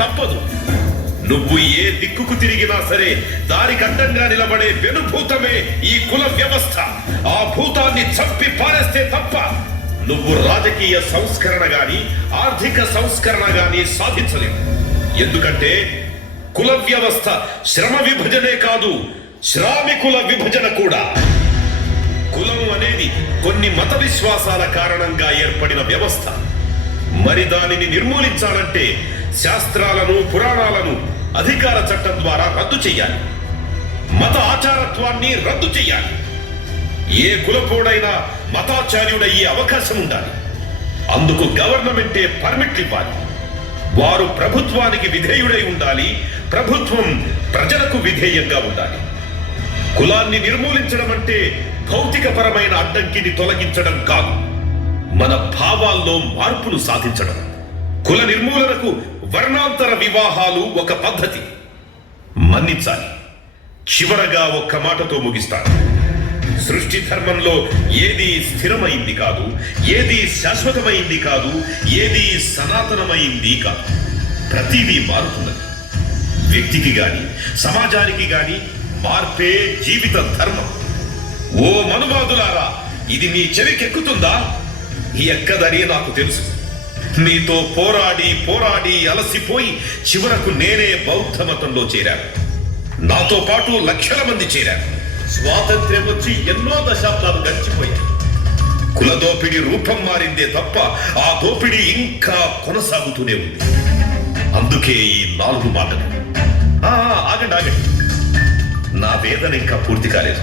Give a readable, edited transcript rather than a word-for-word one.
తప్పదు. నువ్వు ఏ దిక్కుకు తిరిగినా సరే దానికి అడ్డంగా నిలబడే వెనుభూతమే ఈ కుల వ్యవస్థ. ఆ భూతాన్ని చంపి పారేస్తే తప్ప నువ్వు రాజకీయ సంస్కరణ గాని ఆర్థిక సంస్కరణ గాని సాధించలేవు. ఎందుకంటే కుల వ్యవస్థ శ్రమ విభజనే కాదు, శ్రామికుల విభజన కూడా. కులం అనేది కొన్ని మత విశ్వాసాల కారణంగా ఏర్పడిన వ్యవస్థ. మరి దానిని నిర్మూలించాలంటే శాస్త్రాలను పురాణాలను అధికార చట్టం ద్వారా రద్దు చెయ్యాలి. మత ఆచారత్వాన్ని రద్దు చెయ్యాలి. ఏ కులపోడైనా మతాచార్యుడయ్యే అవకాశం ఉండాలి. అందుకు గవర్నమెంటే పర్మిట్లు ఇవ్వాలి. వారు ప్రభుత్వానికి విధేయుడై ఉండాలి. ప్రభుత్వం ప్రజలకు విధేయంగా ఉండాలి. కులాన్ని నిర్మూలించడం అంటే భౌతికపరమైన అడ్డంకిని తొలగించడం కాదు, మన భావాల్లో మార్పులు సాధించడం. కుల నిర్మూలనకు వర్ణాంతర వివాహాలు ఒక పద్ధతి. మన్నించాలి. చివరగా ఒక్క మాటతో ముగిస్తాను. సృష్టి ధర్మంలో ఏది స్థిరమైంది కాదు, ఏది శాశ్వతమైంది కాదు, ఏది సనాతనమైంది కాదు. ప్రతిదీ మారుతున్నది. వ్యక్తికి గాని సమాజానికి గాని మార్పే జీవిత ధర్మం. ఓ మనువాదులారా, ఇది మీ చెవికెక్కుతుందా? ఎక్కదని నాకు తెలుసు. మీతో పోరాడి పోరాడి అలసిపోయి చివరకు నేనే బౌద్ధ మతంలో చేరాను. నాతో పాటు లక్షల మంది చేరారు. స్వాతంత్ర్యం వచ్చి ఎన్నో దశాబ్దాలు గడిచిపోయాయి. కుల దోపిడీ రూపం మారిందే తప్ప ఆ దోపిడీ ఇంకా కొనసాగుతూనే ఉంది. అందుకే ఈ 4 మాటలు. ఆగండి, నా వేదన ఇంకా పూర్తి కాలేదు.